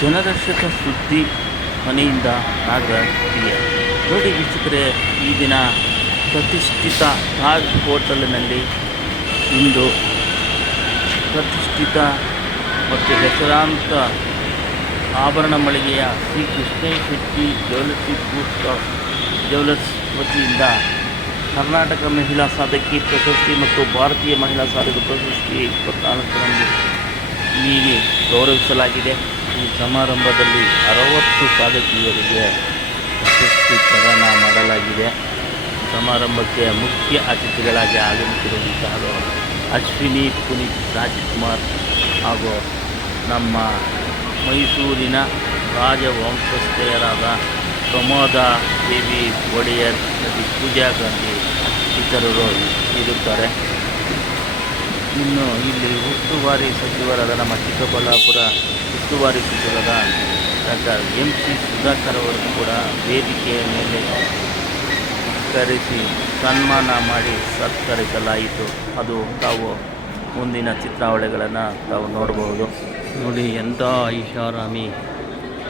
ಜನದರ್ಶಕ ಸುದ್ದಿ ಮನೆಯಿಂದ ನಾಗರಾಜ್ ಟಿ.ಆರ್. ನೋಡಿ ವೀಕ್ಷಕರೇ, ಈ ದಿನ ಪ್ರತಿಷ್ಠಿತ ತಾಜ್ ಹೋಟೆಲ್ನಲ್ಲಿ ಇಂದು ಪ್ರತಿಷ್ಠಿತ ಮತ್ತು ಹೆಸರಾಂತ ಆಭರಣ ಮಳಿಗೆಯ ಶ್ರೀ ಕೃಷ್ಣಯ್ಯ ಶೆಟ್ಟಿ ಜ್ಯುವೆಲರ್ಸ್ ವತಿಯಿಂದ ಕರ್ನಾಟಕ ಮಹಿಳಾ ಸಾಧಕಿ ಪ್ರಶಸ್ತಿ ಮತ್ತು ಭಾರತೀಯ ಮಹಿಳಾ ಸಾಧಕ ಪ್ರಶಸ್ತಿ 24ರಂದು ಹೀಗೆ ಗೌರವಿಸಲಾಗಿದೆ. ಈ ಸಮಾರಂಭದಲ್ಲಿ 60 ಸಾಧಕಿಯರಿಗೆ ಪ್ರಶಸ್ತಿ ಪ್ರದಾನ ಮಾಡಲಾಗಿದೆ. ಸಮಾರಂಭಕ್ಕೆ ಮುಖ್ಯ ಅತಿಥಿಗಳಾಗಿ ಆಗಮಿಸಿರುವಂತಹ ಅಶ್ವಿನಿ ಪುನೀತ್ ರಾಜ್ಕುಮಾರ್ ಹಾಗೂ ನಮ್ಮ ಮೈಸೂರಿನ ರಾಜವಂಶಸ್ಥೆಯರಾದ ಪ್ರಮೋದ ದೇವಿ ಒಡೆಯರ್, ನಟಿ ಪೂಜಾ ಗಾಂಧಿ ಇತರರು ಇರುತ್ತಾರೆ. ಇನ್ನು ಇಲ್ಲಿ ಉಸ್ತುವಾರಿ ಸಚಿವರಾದ ನಮ್ಮ ಚಿಕ್ಕಬಳ್ಳಾಪುರ ಉಸ್ತುವಾರಿ ಸಚಿವರಾದ ಡಾಕ್ಟರ್ MC ಸುಧಾಕರ್ ಅವರು ಕೂಡ ವೇದಿಕೆಯ ಮೇಲೆ ಕರೆಸಿ ಸನ್ಮಾನ ಮಾಡಿ ಸತ್ಕರಿಸಲಾಯಿತು. ಅದು ತಾವು ಮುಂದಿನ ಚಿತ್ರಾವಳಿಗಳನ್ನು ತಾವು ನೋಡಬಹುದು. ನೋಡಿ ಎಂಥ ಐಷಾರಾಮಿ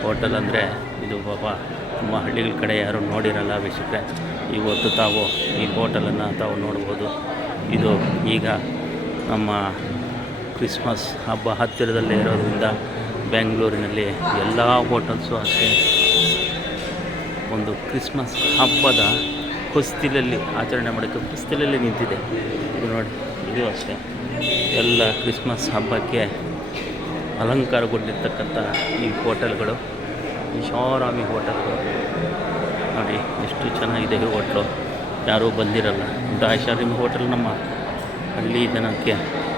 ಹೋಟೆಲ್ ಅಂದರೆ ಇದು. ಪಾಪ ನಮ್ಮ ಹಳ್ಳಿಗಳ ಕಡೆ ಯಾರು ನೋಡಿರಲ್ಲ ವೀಕ್ಷಕರೇ. ಇವತ್ತು ತಾವು ಈ ಹೋಟೆಲನ್ನು ತಾವು ನೋಡ್ಬೋದು. ಇದು ಈಗ ನಮ್ಮ ಕ್ರಿಸ್ಮಸ್ ಹಬ್ಬ ಹತ್ತಿರದಲ್ಲೇ ಇರೋದ್ರಿಂದ ಬೆಂಗಳೂರಿನಲ್ಲಿ ಎಲ್ಲ ಹೋಟೆಲ್ಸು ಅಷ್ಟೇ ಒಂದು ಕ್ರಿಸ್ಮಸ್ ಹಬ್ಬದ ಹೊಸ್ತಿಲಲ್ಲಿ ಆಚರಣೆ ಮಾಡೋಕ್ಕೆ ಹೊಸ್ತಿಲಲ್ಲಿ ನಿಂತಿದೆ. ಇದು ನೋಡಿ, ಇದು ಅಷ್ಟೇ ಎಲ್ಲ ಕ್ರಿಸ್ಮಸ್ ಹಬ್ಬಕ್ಕೆ ಅಲಂಕಾರಗೊಂಡಿರ್ತಕ್ಕಂಥ ಈ ಹೋಟೆಲ್ಗಳು, ಐಷಾರಾಮಿ ಹೋಟೆಲ್ಗಳು. ನೋಡಿ ಎಷ್ಟು ಚೆನ್ನಾಗಿದೆ ಈ ಹೋಟ್ಲು. ಯಾರೂ ಬಂದಿರಲ್ಲ ಇಂಥ ಐಷಾರಾಮಿ ಹೋಟೆಲ್ ನಮ್ಮ ಹಳ್ಳಿ ಜನಕ್ಕೆ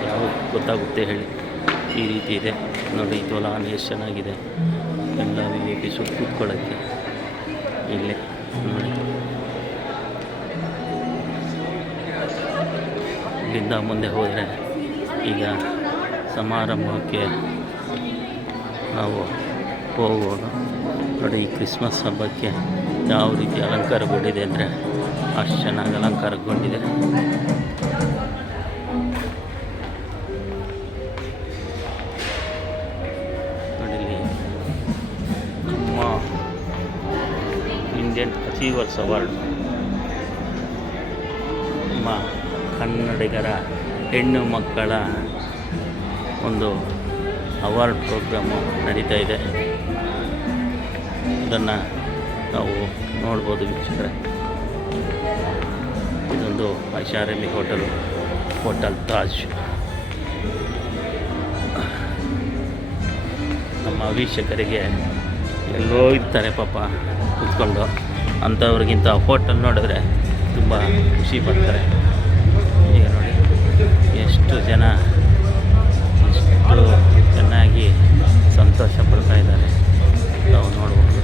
ಯಾವ ಗೊತ್ತಾಗುತ್ತೆ ಹೇಳಿ. ಈ ರೀತಿ ಇದೆ ನೋಡಿ. ಇದು ಲಾನ್ ಎಷ್ಟು ಚೆನ್ನಾಗಿದೆ. ಎಲ್ಲ VIP ಕೂತ್ಕೊಳ್ಳೋಕ್ಕೆ ಇಲ್ಲೇ ನೋಡಿ. ಇಲ್ಲಿಂದ ಮುಂದೆ ಹೋದರೆ ಈಗ ಸಮಾರಂಭಕ್ಕೆ ನಾವು ಹೋಗೋಣ. ನೋಡಿ ಈ ಕ್ರಿಸ್ಮಸ್ ಹಬ್ಬಕ್ಕೆ ಯಾವ ರೀತಿ ಅಲಂಕಾರಗೊಂಡಿದೆ ಅಂದರೆ ಅಷ್ಟು ಚೆನ್ನಾಗಿ ಅಲಂಕಾರಗೊಂಡಿದೆ. ನೋಡಿ ಇಲ್ಲಿ ನಮ್ಮ ಇಂಡಿಯನ್ ಅಚೀವರ್ಸ್ ಅವಾರ್ಡ್, ನಮ್ಮ ಕನ್ನಡಿಗರ ಹೆಣ್ಣು ಮಕ್ಕಳ ಒಂದು ಅವಾರ್ಡ್ ಪ್ರೋಗ್ರಾಮು ನಡೀತಾ ಇದೆ. ಅದನ್ನು ನಾವು ನೋಡ್ಬೋದು ವೀಕ್ಷಕರೇ. ಇದೊಂದು ಐಷಾರಾಮಿ ಹೋಟೆಲ್ ತಾಜ್. ನಮ್ಮ ವೀಕ್ಷಕರಿಗೆ ಎಲ್ಲೋ ಇರ್ತಾರೆ ಪಾಪ ಕೂತ್ಕೊಂಡು, ಅಂಥವ್ರಿಗಿಂತ ಹೋಟೆಲ್ ನೋಡಿದ್ರೆ ತುಂಬ ಖುಷಿ ಪಡ್ತಾರೆ. ಈಗ ನೋಡಿ ಎಷ್ಟು ಜನ ಎಷ್ಟು ಚೆನ್ನಾಗಿ ಸಂತೋಷ ಪಡ್ತಾ ಇದ್ದಾರೆ ನಾವು ನೋಡ್ಬೋದು.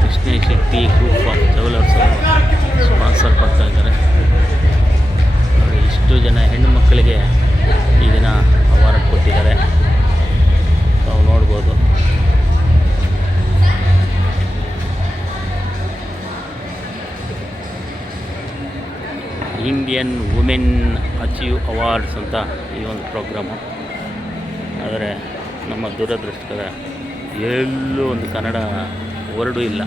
Krishnaiah Shetty group of jewellers sponsor ಮಾಡ್ತಾ ಇದ್ದಾರೆ. ನೋಡಿ ಇಷ್ಟು ಜನ ಹೆಣ್ಣು ಮಕ್ಕಳಿಗೆ ಈ ದಿನ ಅವಾರ್ಡ್ ಕೊಟ್ಟಿದ್ದಾರೆ, ನಾವು ನೋಡ್ಬೋದು. ಇಂಡಿಯನ್ ವುಮೆನ್ ಅಚೀವ್ ಅವಾರ್ಡ್ಸ್ ಅಂತ ಈ ಒಂದು ಪ್ರೋಗ್ರಾಮು. ಆದರೆ ನಮ್ಮ ದುರದೃಷ್ಟಕರ ಎಲ್ಲೂ ಒಂದು ಕನ್ನಡ ವರ್ಡು ಇಲ್ಲ.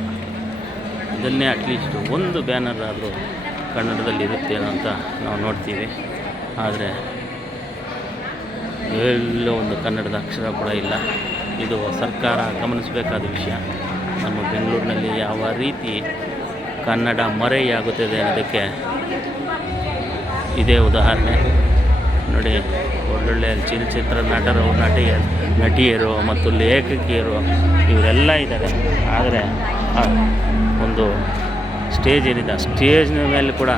ಇದನ್ನೇ ಅಟ್ಲೀಸ್ಟ್ ಒಂದು ಬ್ಯಾನರ್ ಆದರೂ ಕನ್ನಡದಲ್ಲಿ ಇರುತ್ತೇನೋ ಅಂತ ನಾವು ನೋಡ್ತೀವಿ. ಆದರೆ ಎಲ್ಲೋ ಒಂದು ಕನ್ನಡದ ಅಕ್ಷರ ಕೂಡ ಇಲ್ಲ. ಇದು ಸರ್ಕಾರ ಗಮನಿಸಬೇಕಾದ ವಿಷಯ. ನಮ್ಮ ಬೆಂಗಳೂರಿನಲ್ಲಿ ಯಾವ ರೀತಿ ಕನ್ನಡ ಮರೆಯಾಗುತ್ತದೆ ಅನ್ನೋದಕ್ಕೆ ಇದೇ ಉದಾಹರಣೆ. ನೋಡಿ ಒಳ್ಳೊಳ್ಳೆ ಚಲನಚಿತ್ರ ನಟಿಯರು ಮತ್ತು ಲೇಖಕಿಯರು ಇವರೆಲ್ಲ ಇದ್ದಾರೆ. ಆದರೆ ಒಂದು ಸ್ಟೇಜ್ ಏನಿದೆ, ಆ ಸ್ಟೇಜ್ನ ಮೇಲೆ ಕೂಡ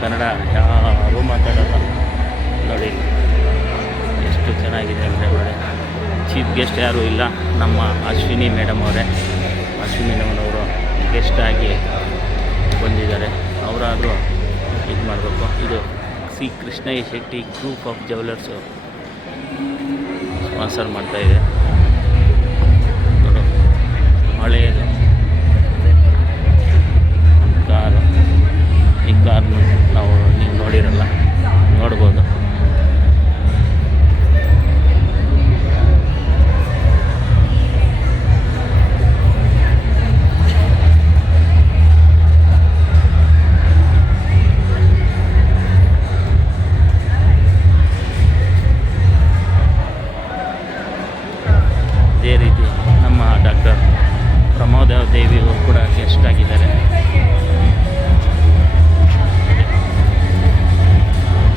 ಕನ್ನಡ ಯಾರೂ ಮಾತಾಡೋಲ್ಲ. ನೋಡಿ ಎಷ್ಟು ಚೆನ್ನಾಗಿದೆ ಅಂದರೆ ನೋಡಿ. ಚೀಫ್ ಗೆಸ್ಟ್ ಯಾರೂ ಇಲ್ಲ, ನಮ್ಮ ಅಶ್ವಿನಿ ಮೇಡಮ್ ಅವರೇ. ಅಶ್ವಿನಿ ಮೇಡಮ್ನವರು ಗೆಸ್ಟಾಗಿ ಬಂದಿದ್ದಾರೆ. ಅವರಾದರೂ ಇದು ಮಾಡಬೇಕು. ಇದು ಶ್ರೀ ಕೃಷ್ಣಯ್ಯ Shetty group of jewellers sponsor ಮಾಡ್ತಾಯಿದೆ. ನೋಡು, ಹಳೆಯದು ಕಾರು. ಈ ಕಾರ್ನು ನೀವು ನೋಡಿರಲ್ಲ, ನೋಡ್ಬೋದು. ಇದೇ ರೀತಿ ನಮ್ಮ ಡಾಕ್ಟರ್ ಪ್ರಮೋದ ದೇವಿಯವರು ಕೂಡ ಗೆಸ್ಟ್ ಆಗಿದ್ದಾರೆ.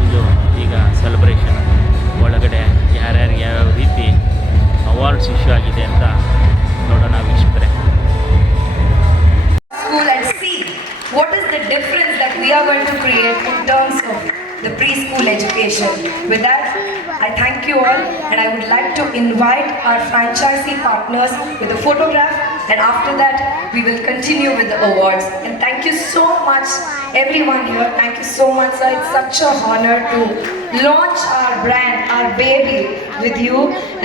ಇದು ಈಗ ಸೆಲೆಬ್ರೇಷನ್ ಒಳಗಡೆ ಯಾರ್ಯಾರಿಗೆ ಯಾವ ರೀತಿ ಅವಾರ್ಡ್ಸ್ ಇಶ್ಯೂ ಆಗಿದೆ ಅಂತ ನೋಡೋಣ ವೀಕ್ಷಕರೇ. School and see what is the difference that we are going to create in terms of the preschool education. With that, I thank you all, and I would like to invite our franchisee partners with a photograph, and after that we will continue with the awards. And thank you so much everyone here. Thank you so much, sir. It's such a honor to launch our brand, our baby with you.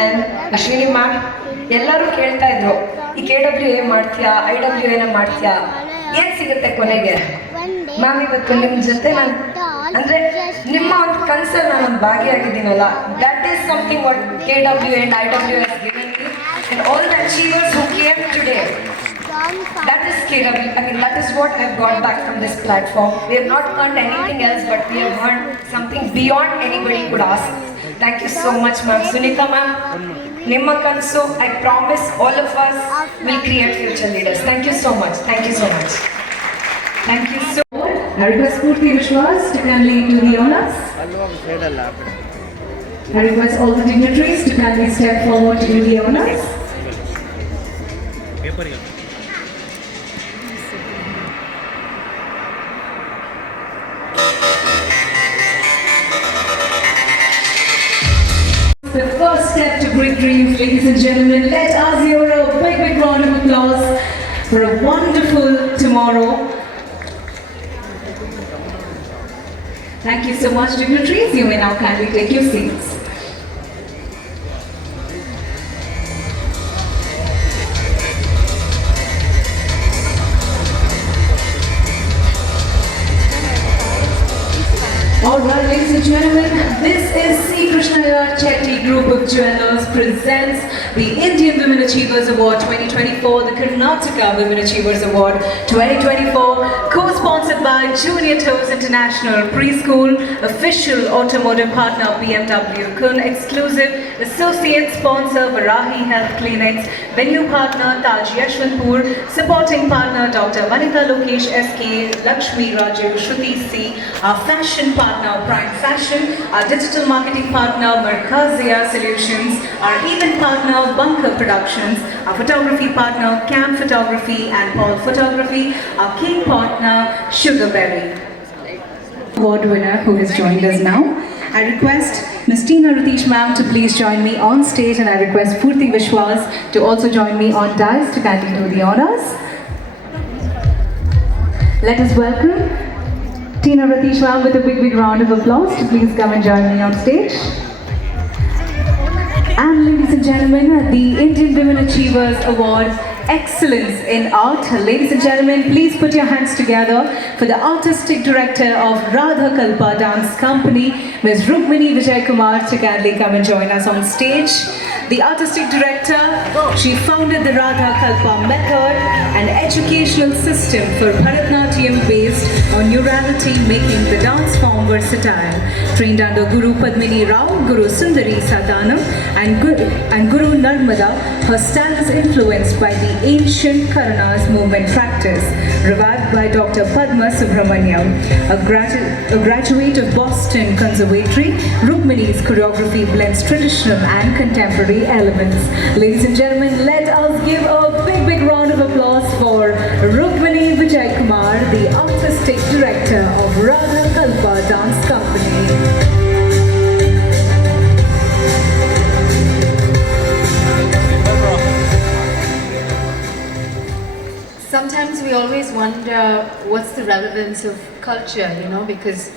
And Ashwini ma'am, ಎಲ್ಲರೂ ಕೇಳ್ತಾ ಇದ್ರು, ಈ KWA ಮಾಡ್ತೀಯಾ, IWA ಮಾಡ್ತೀಯಾ, ಏನು ಸಿಗುತ್ತೆ ಕೊನೆಗೆ? Ma'am ಇವತ್ತು ನಿಮ್ಮ ಜೊತೆ ನಾನು ಅಂದರೆ ನಿಮ್ಮ ಒಂದು ಕನ್ಸಲ್ಲಿ ನಾನು ಭಾಗಿಯಾಗಿದ್ದೀನಲ್ಲ, that is something what KWA and IWA has given me, and all the achievers who came today, that is KWA. I mean, that is what I've got back from this platform. We have not earned anything else, but we have earned something beyond anybody could ask. Thank you so much, ma'am. Sunita ma'am, Nimma Kansu, I promise all of us will create future leaders. Thank you so much. Thank you so much. Thank you so much. I request Purti Vishwas to kindly do the honors. I request all the dignitaries to kindly step forward to do the honors. The first step to great dreams, ladies and gentlemen. Let us hear a big round of applause for a wonderful tomorrow. Thank you so much, dignitaries. You may now kindly take your seats. Alright, ladies and gentlemen, this is C. Krishnaya Chetty Group of Jewelers presents the Indian Women Achievers Award 2024, the Karnataka Women Achievers Award 2024, co-sponsored by Junior Toes International Preschool, official automotive partner BMW, exclusive associate sponsor Varahi Health Clinics, venue partner Taj Yashwantpur, supporting partner Dr. Vanita Lokesh SK, Lakshmi Raju, Shruti C, our fashion partner Prime Fashion, our digital marketing partner Markazia Solutions, our event partner Bunker Productions, our photography partner Cam Photography and Paul Photography, our cake partner Sugarberry. Award winner who has joined us now. I request Ms. Tina Ratish ma'am to please join me on stage, and I request Purti Vishwas to also join me on dais to kindly do the honors. Let us welcome Tina Ratish ma'am with a big round of applause to please come and join me on stage. And ladies and gentlemen, the Indian Women Achievers Award Excellence in Art. Ladies and gentlemen, please put your hands together for the Artistic Director of Radha Kalpa Dance Company, Ms. Rukmini Vijay Kumar, to kindly come and join us on stage. The Artistic Director, she founded the Radha Kalpa method, an educational system for Bharatnatyam based on neurality, making the dance form versatile. Trained under Guru Padmini Rao, Guru Sundari Sadanam and Guru Narmada, her style is influenced by the ancient Karanas movement practice. Revived by Dr. Padma Subramaniam, a graduate of Boston Conservatory, Rukmini's choreography blends traditional and contemporary elements. Ladies and gentlemen, let us give a big round of applause for Rukmini Vijay Kumar, the Artistic Director of Radha Kalpa Dance Company. Sometimes we always wonder what's the relevance of culture, because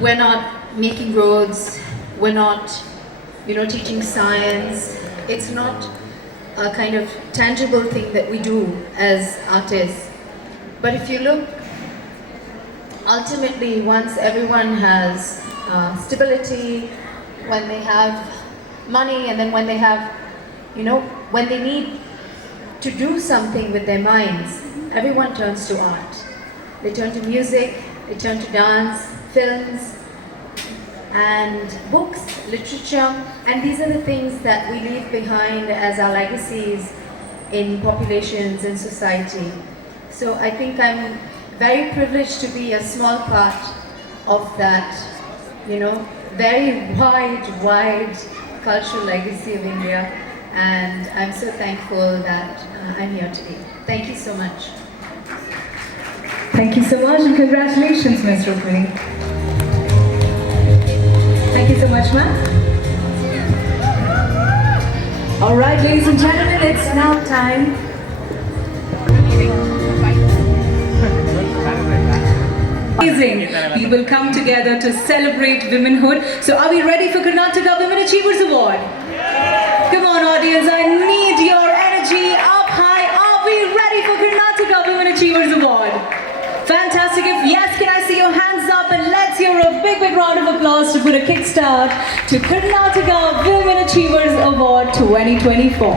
we're not making roads, we're not teaching science. It's not a kind of tangible thing that we do as artists. But if you look, ultimately, once everyone has stability, when they have money, and then when they have, when they need to do something with their minds, everyone turns to art. They turn to music, they turn to dance, films, and books, literature, and these are the things that we leave behind as our legacies in populations and society. So I think I'm very privileged to be a small part of that, very wide cultural legacy of India, and I'm so thankful that I'm here today. Thank you so much. Thank you so much and congratulations, Ms. Rukmini. Thank you so much, ma'am. All right, ladies and gentlemen, it's now time. Amazing. People come together to celebrate womanhood. So are we ready for Karnataka Women Achievers Award? Come on, audience, I need your energy up high. Are we ready for Karnataka Women Achievers Award? Fantastic. If yes, can I see your hands up, and let's hear a big round of applause to put a kickstart to Karnataka Women Achievers Award 2024.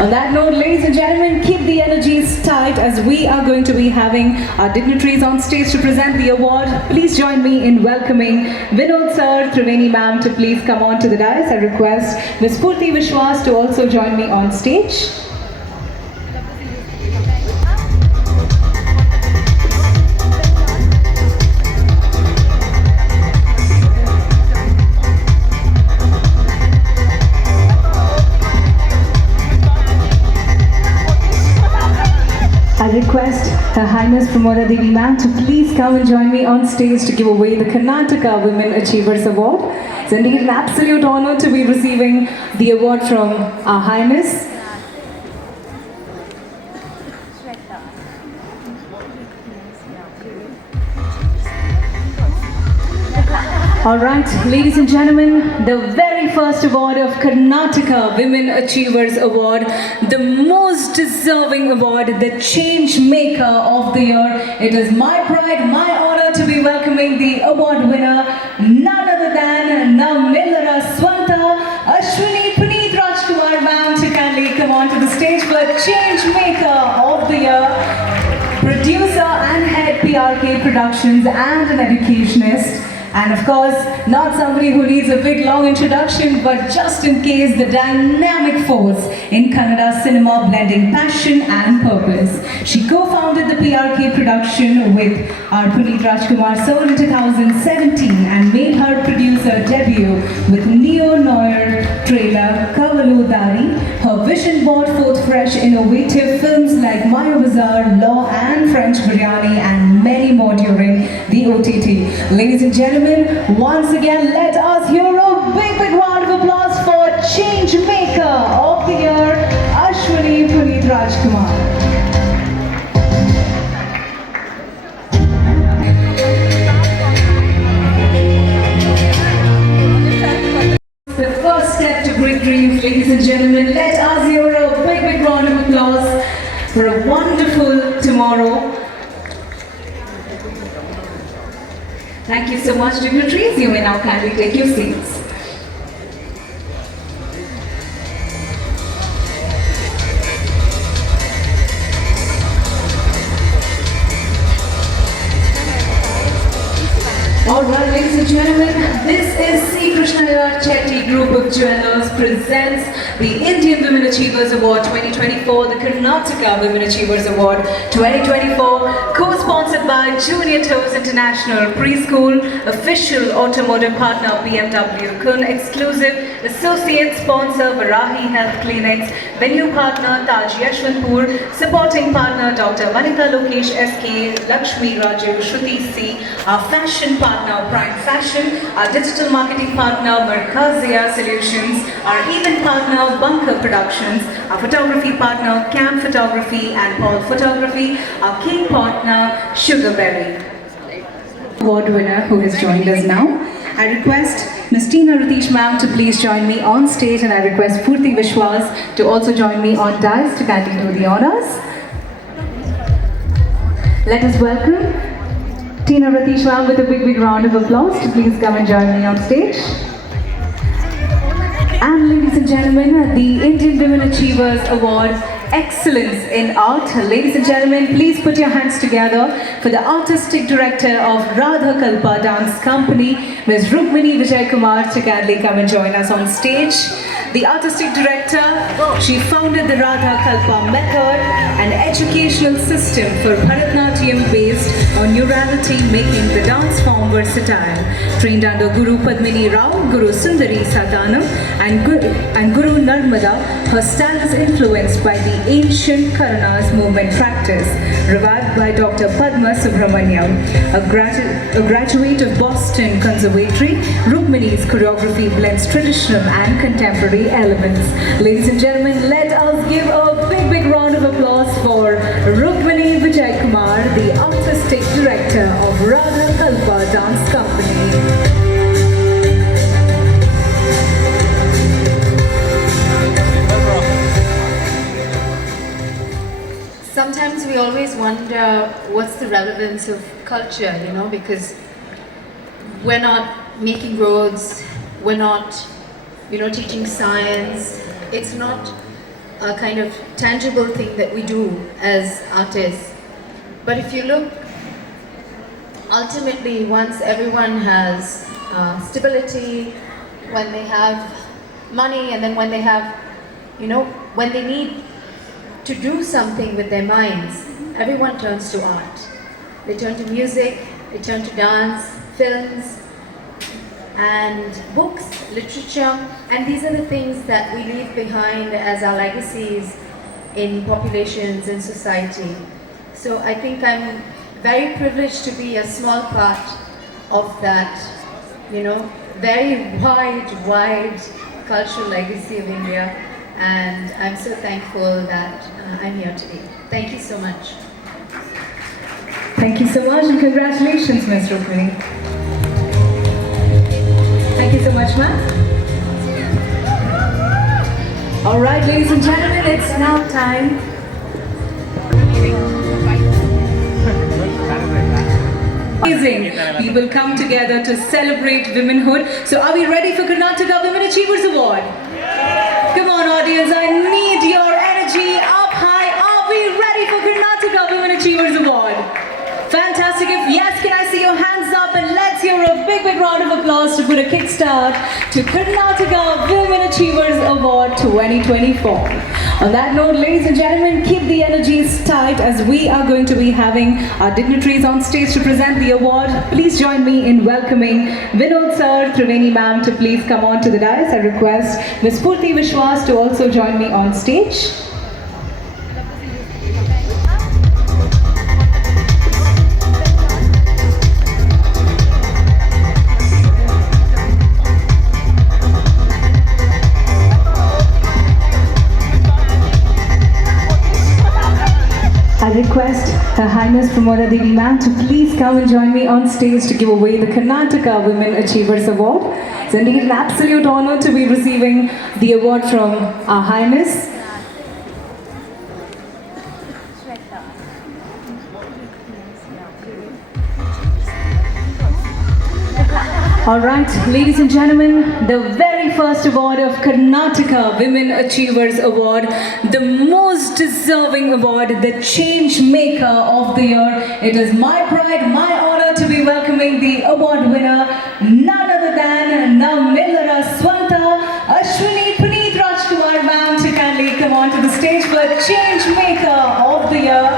On that note, ladies and gentlemen, keep the energies tight as we are going to be having our dignitaries on stage to present the award. Please join me in welcoming Vinod sir, Triveni ma'am to please come on to the dais. I request Ms. Purti Vishwas to also join me on stage. I request Her Highness Pramoda Devi ma'am to please come and join me on stage to give away the Karnataka Women Achievers Award. It's indeed an absolute honor to be receiving the award from Our Highness. Alright, ladies and gentlemen, the very first award of Karnataka Women Achievers Award, the most deserving award, the Change Maker of the Year. It is my pride, my honor to be welcoming the award winner, none other than Namillara Swanta Ashwini Puneet Rajkumar ma'am to kindly come on to the stage for Change Maker of the Year, producer and head PRK Productions and an educationist. And of course, not somebody who needs a big long introduction, but just in case, the dynamic force in Kannada cinema blending passion and purpose. She co-founded the PRK production with our Puneet Rajkumar sir in 2017 and made her producer debut with Neo Noir trailer Kavalu Dari. Her vision brought forth fresh innovative films like Maya Bazaar, Law and French Biryani and many more during the OTT. Ladies and gentlemen, once again, let us hear a big round of applause for Change Maker of the Year, Ashwini Puneet Rajkumar. The first step to great dreams, ladies and gentlemen, let us hear a big round of applause for a wonderful tomorrow. Thank you so much, dignitaries. You may now kindly take your seats. Alright, ladies and gentlemen, this is C. Krishnaya Chetty Group of Jewelers presents the Indian Women Achievers Award 2024, the Karnataka Women Achievers Award 2024, co-sponsored by Junior Toes International Preschool, official automotive partner BMW Kun, exclusive associate sponsor Varahi Health Clinics, venue partner Taj Yashwantpur, supporting partner Dr. Vanita Lokesh SK, Lakshmi Raju, Shruti C, our fashion partner Prime Fashion, our digital marketing partner Merkazia Solutions, our event partner Bunker Productions, our photography partner Cam Photography and Paul Photography, our key partner Sugarberry. Award winner who has joined us now. I request Ms. Tina Ratish ma'am to please join me on stage, and I request Purti Vishwas to also join me on dais to kindly do the honors. Let us welcome Tina Ratish ma'am with a big round of applause to please come and join me on stage. And ladies and gentlemen, the Indian Women Achievers Award Excellence in Art. Ladies and gentlemen, please put your hands together for the Artistic Director of Radha Kalpa Dance Company, Ms. Rukmini Vijay Kumar, to kindly come and join us on stage. The Artistic Director, she founded the Radha Kalpa method, an educational system for Bharatnatyam based on neurality, making the dance form versatile. Trained under Guru Padmini Rao, Guru Sundari Sadanam and Guru Narmada, her style is influenced by the ancient Karanas movement practice, revived by Dr. Padma Subramaniam. A graduate of Boston Conservatory, Rukmini's choreography blends traditional and contemporary elements. Ladies and gentlemen, let us give a big round of applause for Rukmini Vijay Kumar, the Artistic Director of Radha Kalpa Dance Company. Sometimes we always wonder what's the relevance of culture, because we're not making roads, we're not, teaching science. It's not a kind of tangible thing that we do as artists. But if you look, ultimately, once everyone has stability, when they have money, and then when they have, when they need to do something with their minds, everyone turns to art. They turn to music, they turn to dance, films, and books, literature, and these are the things that we leave behind as our legacies in populations and society. So I think I'm very privileged to be a small part of that, very wide cultural legacy of India. And I'm so thankful that I'm here today. Thank you so much. Thank you so much, and congratulations, Ms. Rukmini. Thank you so much, ma'am. All right, ladies and gentlemen, it's now time. Amazing. We will come together to celebrate womanhood. So are we ready for Karnataka Women Achievers Award? Come on, audience, I need your energy up high. Are we ready for Karnataka Women Achievers Award? Fantastic. If yes, can I see your hands up, and let's hear a big round of applause to put a kickstart to Karnataka Women Achievers Award 2024. On that note, ladies and gentlemen, keep the energies tight as we are going to be having our dignitaries on stage to present the award. Please join me in welcoming Vinod sir, Triveni ma'am to please come on to the dais. I request Ms. Purti Vishwas to also join me on stage. I request Her Highness Pramoda Devi ma'am to please come and join me on stage to give away the Karnataka Women Achievers Award. It's indeed an absolute honor to be receiving the award from Our Highness. All right, ladies and gentlemen, the very first award of Karnataka Women Achievers Award, the most deserving award, the Change Maker of the Year. It is my pride, my honor to be welcoming the award winner, none other than Namillara Swanta Ashwini Puneet Rajkumar ma'am, to kindly come on to the stage for Change Maker of the Year.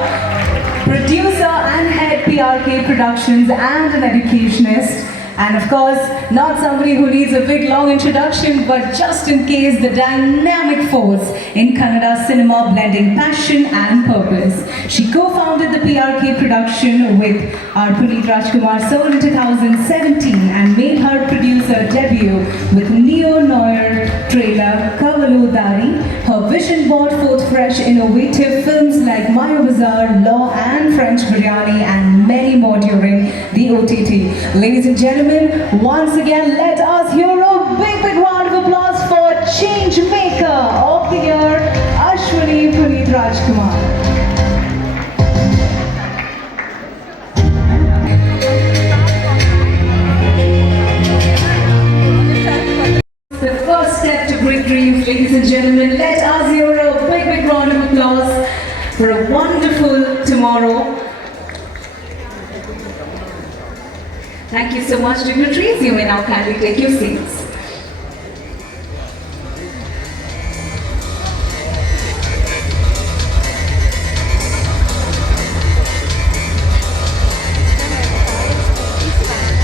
Producer and head PRK Productions and an educationist. And of course, not somebody who needs a big long introduction, but just in case, the dynamic force in Kannada cinema, blending passion and purpose. She co-founded the PRK production with our Puneet Rajkumar sir in 2017 and made her producer debut with neo-noir trailer Kavalu Dari. Her vision brought forth fresh, innovative films like Maya Bazaar, Law and French Biryani, and many more during the OTT. Ladies and gentlemen, once again, let us hear Change Maker of the Year, Ashwini Puneet Rajkumar. The first step to great dreams, ladies and gentlemen. Let us hear a big round of applause for a wonderful tomorrow. Thank you so much, dignitaries. You may now kindly take your seats.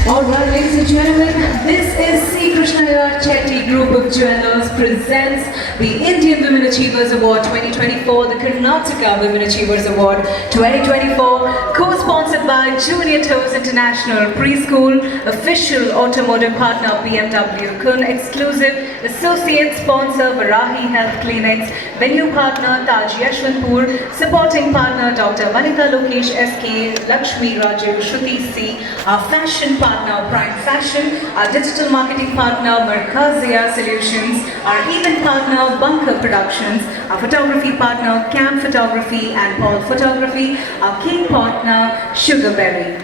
Alright, ladies and gentlemen, this is C. Krishnaya Chetty Group of Jewelers presents the Indian Women Achievers Award 2024, the Karnataka Women Achievers Award 2024, co-sponsored by Junior Toes International Preschool, official automotive partner BMW Kun, exclusive associate sponsor Varahi Health Clinics, venue partner Taj Yashwantpur, supporting partner Dr. Manita Lokesh SK, Lakshmi Raju, Shruti C, our fashion partner Prime Fashion, our digital marketing partner Merkazia Solutions, our event partner Bunker Productions, our photography partner Cam Photography and Paul Photography, our king partner Sugarberry.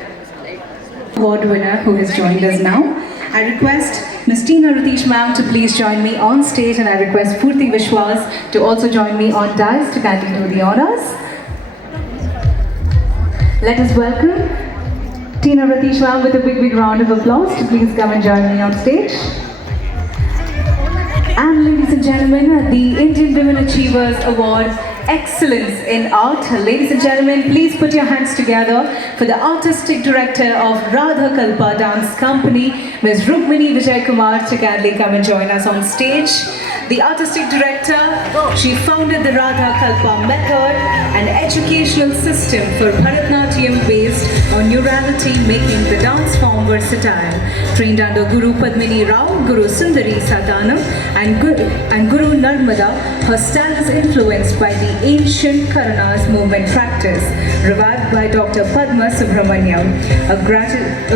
Award winner who has joined us now. I request Ms. Tina Ratish ma'am to please join me on stage, and I request Purti Vishwas to also join me on dais to kindly do the honors. Let us welcome Tina Ratish ma'am with a big round of applause to please come and join me on stage. And ladies and gentlemen, the Indian Women Achievers Award Excellence in Art. Ladies and gentlemen, please put your hands together for the Artistic Director of Radha Kalpa Dance Company, Ms. Rukmini Vijay Kumar, to kindly come and join us on stage. The Artistic Director, she founded the Radha Kalpa method, an educational system for Bharatanatyam based on neurality, making the dance form versatile. Trained under Guru Padmini Rao, Guru Sundari Sadanam and Guru Narmada, her style is influenced by the ancient Karanas movement practice, revived by Dr. Padma Subramaniam. A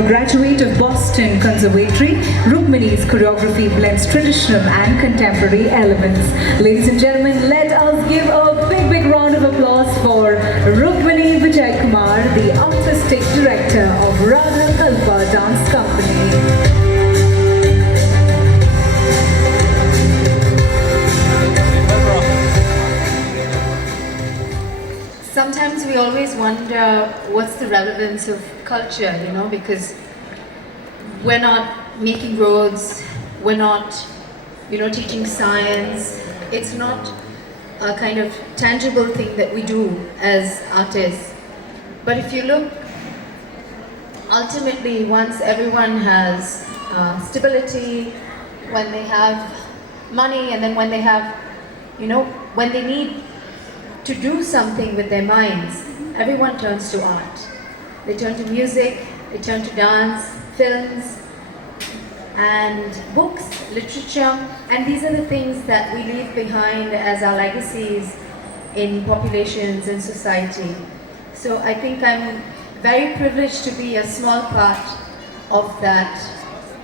graduate of Boston Conservatory, Rukmini's choreography blends traditional and contemporary elements. Ladies and gentlemen, let us give a big round of applause for Rukmini Vijay Kumar, the Artistic Director of Radha Kalpa Dance Company. Sometimes we always wonder what's the relevance of culture, because we're not making roads, we're not, teaching science. It's not a kind of tangible thing that we do as artists. But if you look, ultimately, once everyone has stability, when they have money, and then when they have, when they need to do something with their minds, everyone turns to art. They turn to music, they turn to dance, films, and books, literature, and these are the things that we leave behind as our legacies in populations and society. So I think I'm very privileged to be a small part of that,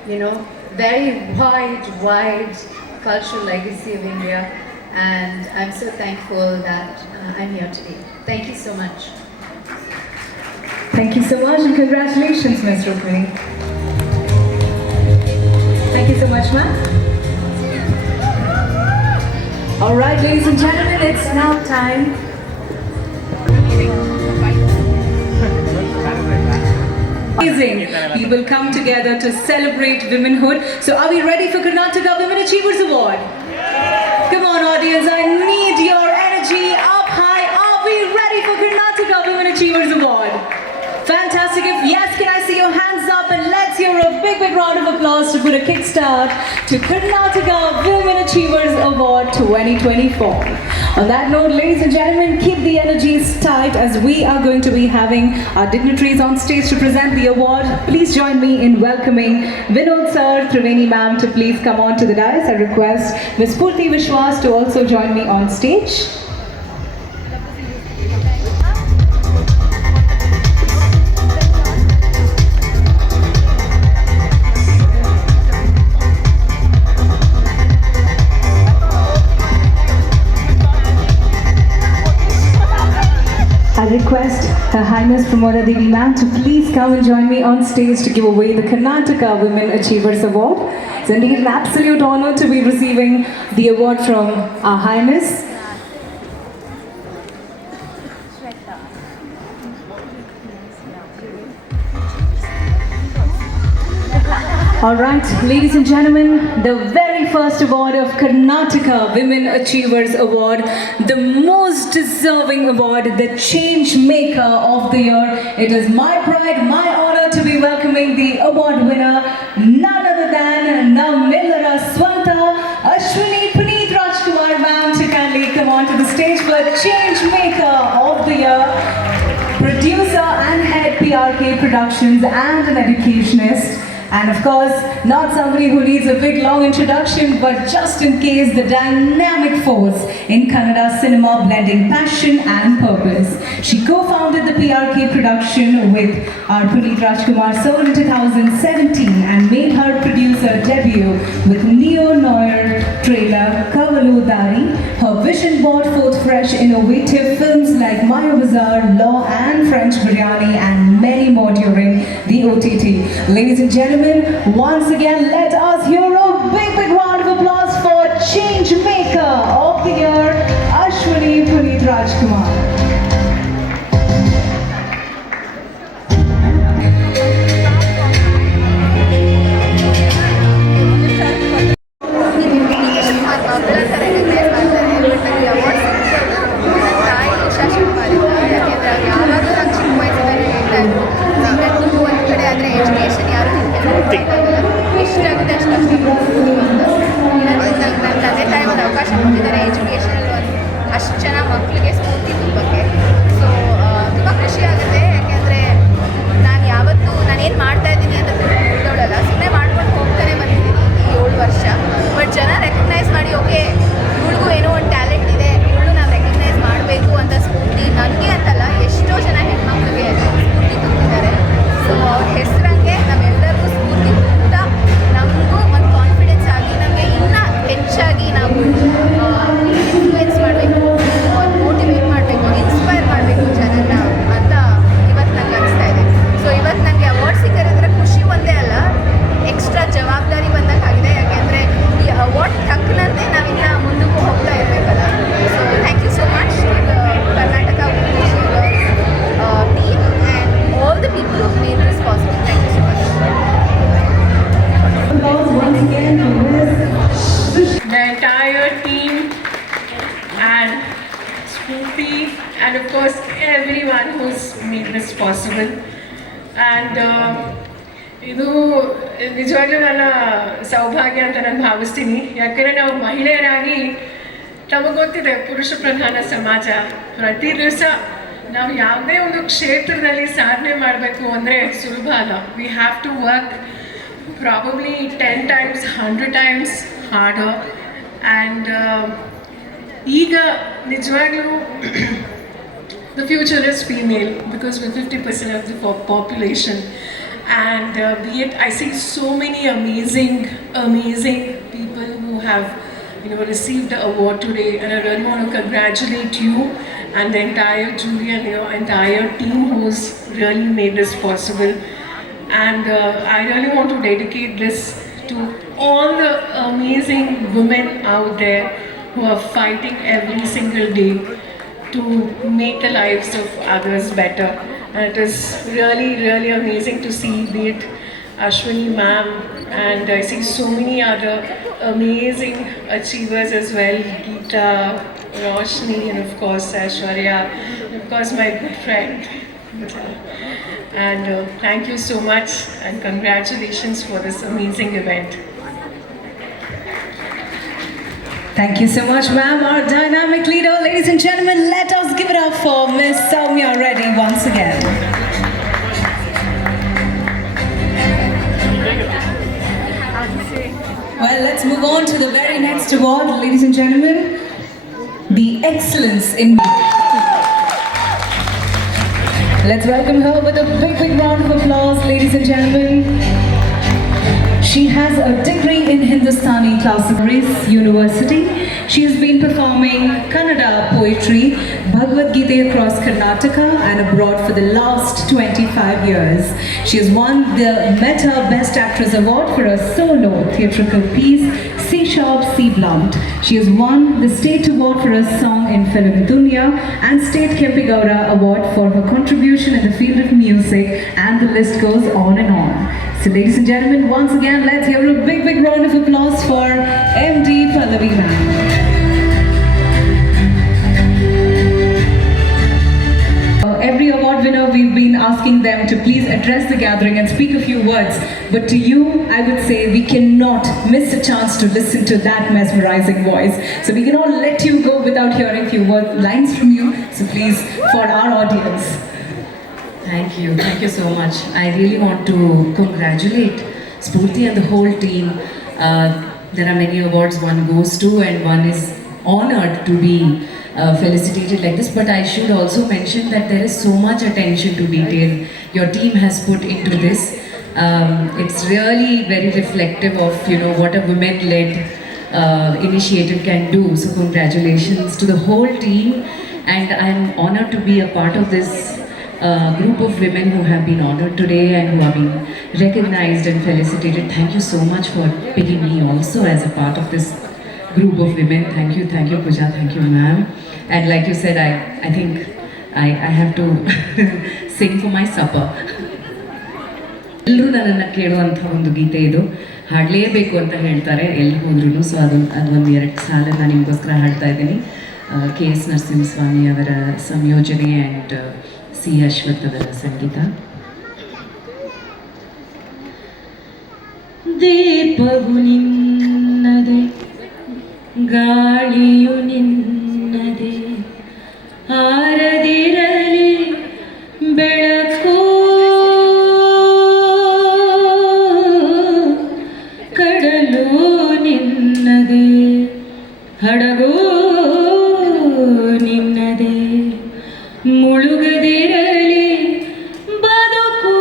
very wide cultural legacy of India. And I'm so thankful that I'm here today. Thank you so much. Thank you so much and congratulations, Ms. Rukmini. Thank you so much, ma'am. All right, ladies and gentlemen, it's now time. Amazing. We will come together to celebrate womanhood. So are we ready for Karnataka Women Achievers Award? Come on, audience, I need your energy up high. Are we ready for Karnataka Women Achievers Award? Fantastic. If yes, can I see your hands up, and let's hear a big round of applause to put a kickstart to Karnataka Women Achievers Award 2024. On that note, ladies and gentlemen, keep the energies tight as we are going to be having our dignitaries on stage to present the award. Please join me in welcoming Vinod sir, Triveni ma'am to please come on to the dais. I request Ms. Purti Vishwas to also join me on stage. request Her Highness Pramoda Devi Ma'am to please come and join me on stage to give away the Karnataka Women Achievers Award. It's indeed an absolute honor to be receiving the award from Our Highness. Alright, ladies and gentlemen, the very first award of Karnataka Women Achievers Award, the most deserving award, the Change Maker of the Year. It is my pride, my honor to be welcoming the award winner, none other than Namillara Swanta Ashwini Puneet Rajkumar ma'am to kindly come onto the stage for Change Maker of the Year. Producer and head PRK Productions and an educationist. And of course, not somebody who needs a big long introduction, but just in case, the dynamic force in Kannada cinema blending passion and purpose. She co-founded the PRK production with our Puneet Rajkumar Soul in 2017 and made her producer debut with Neo Noir trailer Kavalu Dari. Her vision brought forth fresh, innovative films like Maya Bazaar, Law and French Biryani, and many more during the OTT. Ladies and gentlemen, once again, let us hear a big round of applause for Change Maker of the Year, Ashwini Puneet Rajkumar. ಎಷ್ಟಾಗುತ್ತೆ ಅಷ್ಟು ನನ್ನ ತಂದೆ ತಾಯಿ ಒಂದು ಅವಕಾಶ ಕೊಟ್ಟಿದ್ದಾರೆ ಎಜುಕೇಷನಲ್ಲಿ ಒಂದು ಅಷ್ಟು ಚೆನ್ನಾಗಿ ಮಕ್ಕಳಿಗೆ ಸ್ಫೂರ್ತಿ ತುಂಬಕ್ಕೆ. ಸೊ ತುಂಬ ಖುಷಿ ಆಗುತ್ತೆ, ಯಾಕೆಂದರೆ ನಾನು ಯಾವತ್ತೂ ನಾನೇನು ಮಾಡ್ತಾ ಇದ್ದೀನಿ ಅಂತ ತಿಳ್ಕೊಳ್ಳಲ್ಲ, ಸುಮ್ಮನೆ ಮಾಡ್ಕೊಂಡು ಹೋಗ್ತಾನೆ ಬಂದಿದ್ದೀನಿ ಈ 7 ವರ್ಷ. ಬಟ್ ಜನ ರೆಕಗ್ನೈಸ್ ಮಾಡಿ, ಓಕೆ ಇವಳಿಗೂ ಏನೋ ಒಂದು ಟ್ಯಾಲೆಂಟ್ ಇದೆ, ಇವಳು ನಾವು ರೆಕಗ್ನೈಸ್ ಮಾಡಬೇಕು ಅಂತ ಸ್ಫೂರ್ತಿ ನನಗೆ ಅಂತಲ್ಲ ಎಷ್ಟೋ ಜನ ಹೆಣ್ಮಕ್ಳಿಗೆ ಸ್ಫೂರ್ತಿ ತುಂಬಿದ್ದಾರೆ. ಸೊ ಅವ್ರ ಹೆಸರಂಗೆ ನಮ್ಮೆಲ್ಲರಿಗೂ ಸ್ಫೂರ್ತಿ ತುಂಬ ನಮಗೂ ಒಂದು ಕಾನ್ಫಿಡೆನ್ಸ್ ಆಗಿ ನಮಗೆ ಇನ್ನೂ ಹೆಚ್ಚಾಗಿ ನಾವು ಇನ್ಫ್ಲುಯೆನ್ಸ್ ಮಾಡಬೇಕು, ಮೋಟಿವೇಟ್ ಮಾಡಬೇಕು, ಇನ್ಸ್ಪೈರ್ ಮಾಡಬೇಕು ಜನರನ್ನ ಅಂತ ಇವತ್ತು ನನಗೆ ಅನಿಸ್ತಾ ಇದೆ. ಸೊ ಇವತ್ತು ನನಗೆ ಅವಾರ್ಡ್ ಸಿಕ್ಕಿದ್ರೆ ಖುಷಿ ಒಂದೇ ಅಲ್ಲ, ಎಕ್ಸ್ಟ್ರಾ ಜವಾಬ್ದಾರಿ ಬಂದಂಗಾಗಿದೆ, ಯಾಕೆಂದರೆ ಈ ಅವಾರ್ಡ್ ತಕ್ಕನಂತೆ ನಾವಿನ್ನ ಮುಂದಕ್ಕೂ ಹೋಗ್ತಾ ಇರಬೇಕಲ್ಲ. So thank you so much Karnataka women achievers team and all the people who made this possible. Thank you so much. The entire team and Spooty and of course everyone who's made this possible. And ಇದು ನಿಜವಾಗ್ಲೂ ನನ್ನ ಸೌಭಾಗ್ಯ ಅಂತ ನಾನು ಭಾವಿಸ್ತೀನಿ, ಯಾಕಂದರೆ ನಾವು ಮಹಿಳೆಯರಾಗಿ ನಮಗೆ ಗೊತ್ತಿದೆ ಪುರುಷ ಪ್ರಧಾನ ಸಮಾಜ. ಪ್ರತಿ ದಿವಸ ನಾವು ಯಾವುದೇ ಒಂದು ಕ್ಷೇತ್ರದಲ್ಲಿ ಸಾಧನೆ ಮಾಡಬೇಕು ಅಂದರೆ ಸುಲಭ ಅಲ್ಲ. We have to work probably 10 times 100 times harder. ಆ್ಯಂಡ್ ಈಗ ನಿಜವಾಗ್ಲೂ the future is female because we're 50% of the population. And be it, I see so many amazing people who have received the award today, and I really want to congratulate you and the entire jury and your entire team who's really made this possible. And I really want to dedicate this to all the amazing women out there who are fighting every single day to make the lives of others better. And it is really amazing to see, be it Ashwini ma'am, and I see so many other amazing achievers as well, Geeta, Roshni, and of course Aishwarya, and of course my good friend. And thank you so much and congratulations for this amazing event. Thank you so much, ma'am, our dynamic leader. Ladies and gentlemen, let us give it up for Miss Soumya Reddy once again. Well, let's move on to the very next award, ladies and gentlemen. The Excellence in... Let's welcome her with a big round of applause, ladies and gentlemen. She has a degree in Hindustani classical University. She has been performing Kannada poetry, Bhagavad Gita across Karnataka and abroad for the last 25 years. She has won the Meta Best Actress Award for her solo theatrical piece, C Sharp, C Blunt. She has won the State Award for her song in Film Dunya and State Kempegaura Award for her contribution in the field of music, and the list goes on and on. So ladies and gentlemen, once again, let's hear a big round of applause for MD Pallavi ma'am. Every award winner, we've been asking them to please address the gathering and speak a few words. But to you, I would say we cannot miss a chance to listen to that mesmerizing voice. So we cannot let you go without hearing a few lines from you. So please, for our audience. Thank you so much. I really want to congratulate Spurti and the whole team. There are many awards one goes to, and one is honored to be felicitated like this, but I should also mention that there is so much attention to detail your team has put into this. It's really very reflective of what a women-led initiative can do. So congratulations to the whole team, and I'm honored to be a part of this group of women who have been honored today and who are being recognized and felicitated. Thank you so much for picking me also as a part of this group of women. Thank you Pooja, thank you ma'am. And like you said, I think I have to sing for my supper. ಎಲ್ಲರೂ ನನ್ನನ್ನು ಕೇಳುವಂಥ ಒಂದು ಗೀತೆ ಇದು, ಹಾಡಲೇಬೇಕು ಅಂತ ಹೇಳ್ತಾರೆ ಎಲ್ಲಿ ಹೋದ್ರೂ. So ಅದೊಂದು 2 ಸಾಲ ನಾನು ನಿಮಗೋಸ್ಕರ ಹಾಡ್ತಾ ಇದ್ದೀನಿ. KS ನರಸಿಂಹಸ್ವಾಮಿ ಅವರ ಸಂಯೋಜನೆ ಆ್ಯಂಡ್ C ಅಶ್ವಥ್ ಅವರ ಸಂಗೀತ. ದೀಪವು ನಿನ್ನದೆ, ಗಾಳಿಯು ನಿನ್ನದೆ, ಆರದಿರಲಿ ಬೆಳಕು, ಕಡಲು ನಿನ್ನದೆ, ಹಡಗು ನಿನ್ನದೆ, ಮುಳುಗದಿರಲಿ ಬದುಕು,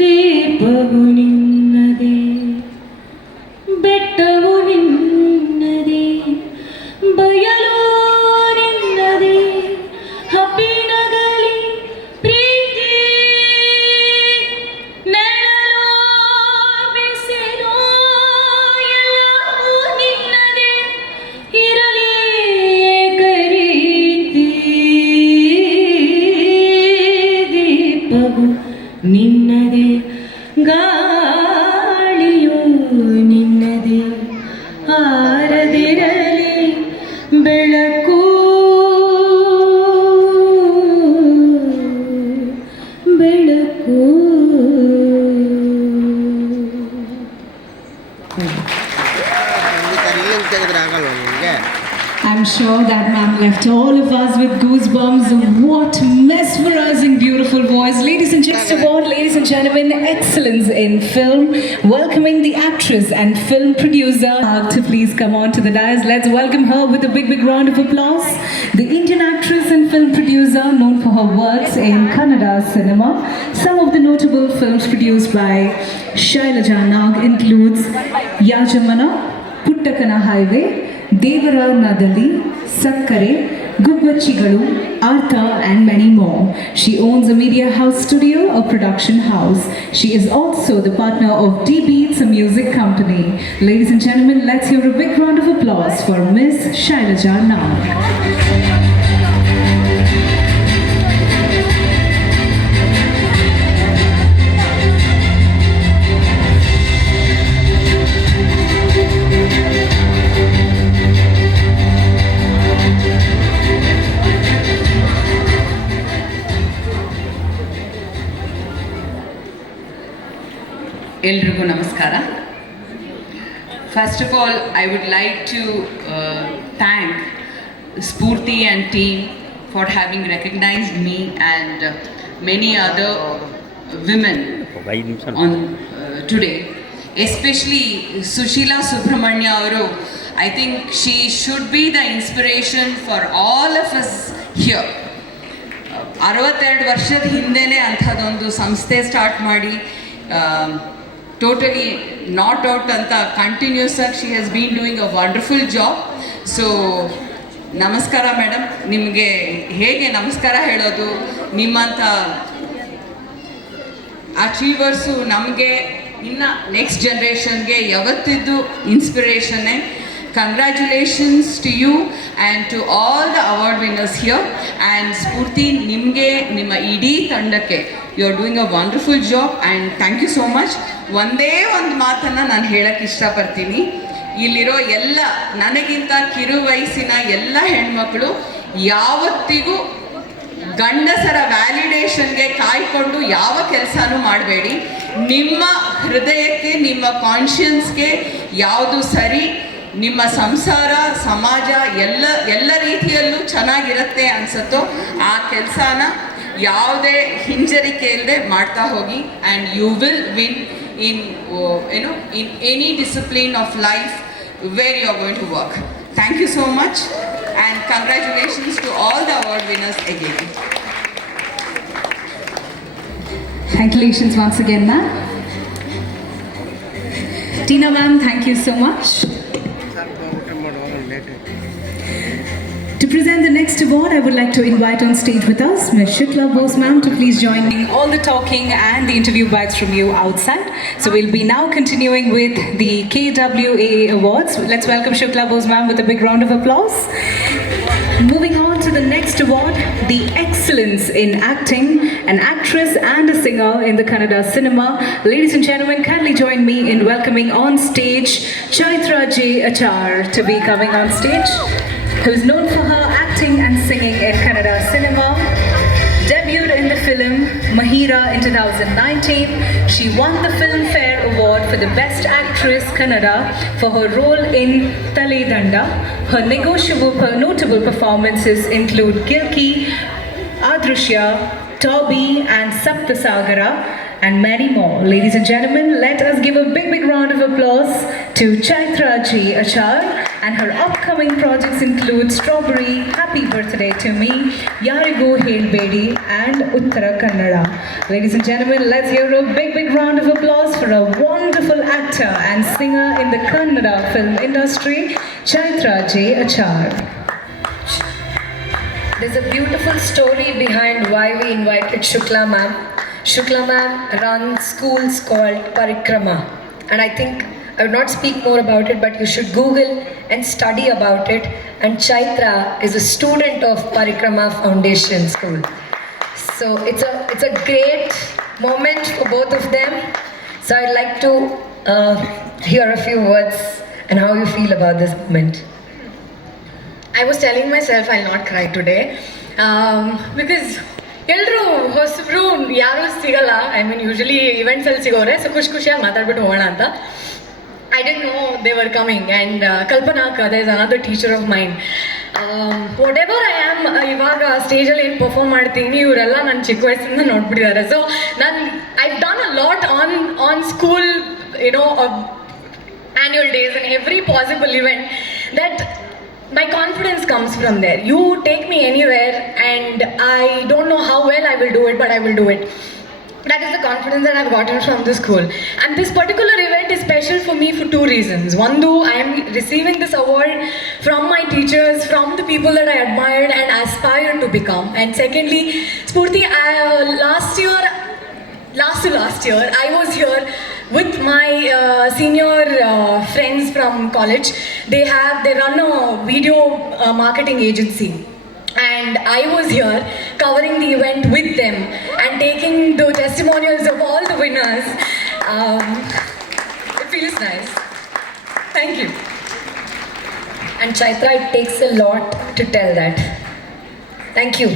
ದೀಪವು ನಿನ್ನದೆ, ಬೆಟ್ಟವು ನಿನ್ನದೆ, ಬಯಲು ನಿನ್ನದೆ, ಹಬ್ಬಿನಗಲಿ ಪ್ರೀತಿ, ನೆರಳು ಬಿಸಿಲು ಎಲ್ಲವೂ ನಿನ್ನದೆ, ಇರಲಿ ಏಕರೀತಿ, ದೀಪವು ನಿನ್ನದೆ, ಗಾಳಿಯು ನಿನ್ನದೆ, ಆರದಿರಲಿ ಬೆಳಕು, ಬೆಳಕು. I'm sure that ma'am left all of us with goosebumps. What mesmerizing, beautiful voice. Ladies and gentlemen, excellence in film. Welcoming the actress and film producer to please come on to the dais. Let's welcome her with a big round of applause. The Indian actress and film producer known for her works in Kannada cinema. Some of the notable films produced by Shailaja Nag includes Yajamana, Puttakana Highway, Devara Nadali, Sakkare, Gubbachigalu, Artha and many more. She owns a media house studio, a production house. She is also the partner of D Beats, a music company. Ladies and gentlemen, let's hear a big round of applause for Miss Shailaja Nag. ಎಲ್ರಿಗೂ ನಮಸ್ಕಾರ. First of all, I would like to thank Spurti and team for having recognized me and many other women on today. Especially Sushila Subramanya avaru, I think she should be the inspiration for all of us here. 62 ವರ್ಷದ ಹಿಂದೆನೇ ಅಂಥದ್ದೊಂದು ಸಂಸ್ಥೆ start ಮಾಡಿ totally not out ಅಂತ continuous ಆಗಿ she has been doing a wonderful job. So ನಮಸ್ಕಾರ madam. ನಿಮಗೆ ಹೇಗೆ ನಮಸ್ಕಾರ ಹೇಳೋದು, ನಿಮ್ಮಂಥ ಅಚೀವರ್ಸು ನಮಗೆ ಇನ್ನು ನೆಕ್ಸ್ಟ್ ಜನ್ರೇಷನ್ಗೆ ಯಾವತ್ತಿದ್ದು ಇನ್ಸ್ಪಿರೇಷನ್ನೇ. Congratulations to you and to all the award winners here. And ಸ್ಫೂರ್ತಿ, ನಿಮಗೆ ನಿಮ್ಮ ಇಡೀ ತಂಡಕ್ಕೆ you are doing a wonderful job and thank you so much. ಒಂದೇ ಒಂದು ಮಾತನ್ನು ನಾನು ಹೇಳೋಕ್ಕೆ ಇಷ್ಟಪಡ್ತೀನಿ. ಇಲ್ಲಿರೋ ಎಲ್ಲ ನನಗಿಂತ ಕಿರು ವಯಸ್ಸಿನ ಎಲ್ಲ ಹೆಣ್ಮಕ್ಳು ಯಾವತ್ತಿಗೂ ಗಂಡಸರ ವ್ಯಾಲಿಡೇಷನ್ಗೆ ಕಾಯ್ಕೊಂಡು ಯಾವ ಕೆಲಸನೂ ಮಾಡಬೇಡಿ. ನಿಮ್ಮ ಹೃದಯಕ್ಕೆ, ನಿಮ್ಮ ಕಾನ್ಷಿಯನ್ಸ್ಗೆ ಯಾವುದು ಸರಿ, ನಿಮ್ಮ ಸಂಸಾರ, ಸಮಾಜ ಎಲ್ಲ ರೀತಿಯಲ್ಲೂ ಚೆನ್ನಾಗಿರುತ್ತೆ ಅನಿಸುತ್ತೋ ಆ ಕೆಲಸನ ಯಾವುದೇ ಹಿಂಜರಿಕೆ ಇಲ್ಲದೆ ಮಾಡ್ತಾ ಹೋಗಿ. And you will win in in any discipline of life where you are going to work. Thank you so much and congratulations to all the award winners again. Congratulations once again, ma'am. Tina ma'am, thank you so much. To present the next award, I would like to invite on stage with us Ms. Shukla Bose ma'am to please join me. All the talking and the interview bites from you outside. So we'll be now continuing with the KWAA Awards. Let's welcome Shukla Bose ma'am with a big round of applause. Moving on to the next award, the Excellence in Acting, an actress and a singer in the Kannada cinema. Ladies and gentlemen, kindly join me in welcoming on stage Chaitra J. Achar to be coming on stage, who is known for her acting and singing in Kannada cinema. Debuted in the film Mahira in 2019, she won the Filmfare Award for the Best Actress Kannada for her role in Tale Danda. Her notable performances include Gilki, Adrushya, Toby and Saptasagara and many more. Ladies and gentlemen, let us give a big round of applause to Chaitra J. Achar, and her upcoming projects include Strawberry, Happy Birthday to Me, Yarigo Helbedi and Uttara Kannada. Ladies and gentlemen, let's hear a big round of applause for a wonderful actor and singer in the Kannada film industry, Chaitra J. Achar. There's a beautiful story behind why we invited Shukla ma'am. Shukla ma'am runs schools called Parikrama, and I think I would not speak more about it, but you should Google and study about it. And Chaitra is a student of Parikrama Foundation School. So it's a great moment for both of them. So I'd like to hear a few words and how you feel about this moment. I was telling myself I'll not cry today because ಎಲ್ಲರೂ ಹೊಸಬ್ರು ಯಾರೂ ಸಿಗಲ್ಲ. I mean usually ಇವೆಂಟ್ಸಲ್ಲಿ ಸಿಗೋರೆ, so ಖುಷಿಯಾಗಿ ಮಾತಾಡ್ಬಿಟ್ಟು ಹೋಗೋಣ ಅಂತ. I didn't know they were coming, and Kalpana Akka, there is another teacher of mine. Whatever I am, ಇವಾಗ ಸ್ಟೇಜಲ್ಲಿ ಏನು ಪರ್ಫಾರ್ಮ್ ಮಾಡ್ತೀನಿ ಇವರೆಲ್ಲ ನನ್ನ ಚಿಕ್ಕ ವಯಸ್ಸಿಂದ ನೋಡ್ಬಿಟ್ಟಿದ್ದಾರೆ. So I've done a lot on school, annual days and every possible event, that my confidence comes from there. You take me anywhere and I don't know how well I will do it, but I will do it. That is the confidence that I've gotten from the school. And this particular event is special for me for two reasons. One, though, I am receiving this award from my teachers, from the people that I admired and aspired to become. And secondly, Spurti, last year, I was here with my senior friends from college. They run a video marketing agency. And I was here covering the event with them and taking the testimonials of all the winners. It feels nice. Thank you. And Chaitra, it takes a lot to tell that. Thank you.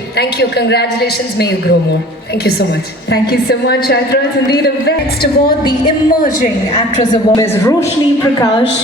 Congratulations. May you grow more. Thank you so much. Thank you so much, Chaitra. It's indeed a next award, the Emerging Actress Award, is Roshni Prakash,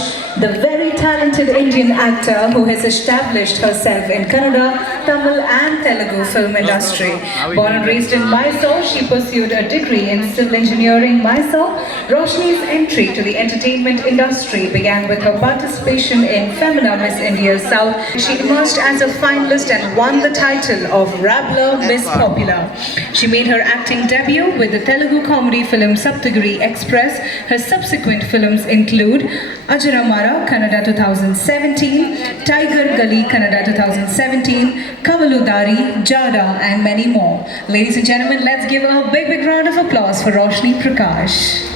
the very talented Indian actor who has established herself in Kannada, Tamil and Telugu film industry. Born and raised in Mysore, she pursued a degree in civil engineering Mysore. Roshni's entry to the entertainment industry began with her participation in Femina Miss India South. She emerged as a finalist and won the title of Rabbler Miss Popular. She made her acting debut with the Telugu comedy film Saptagiri Express. Her subsequent films include Ajaramara, Kannada 2017, Tiger Gully, Kannada 2017, Kavaludari, Jada and many more. Ladies and gentlemen, let's give a big round of applause for Roshni Prakash.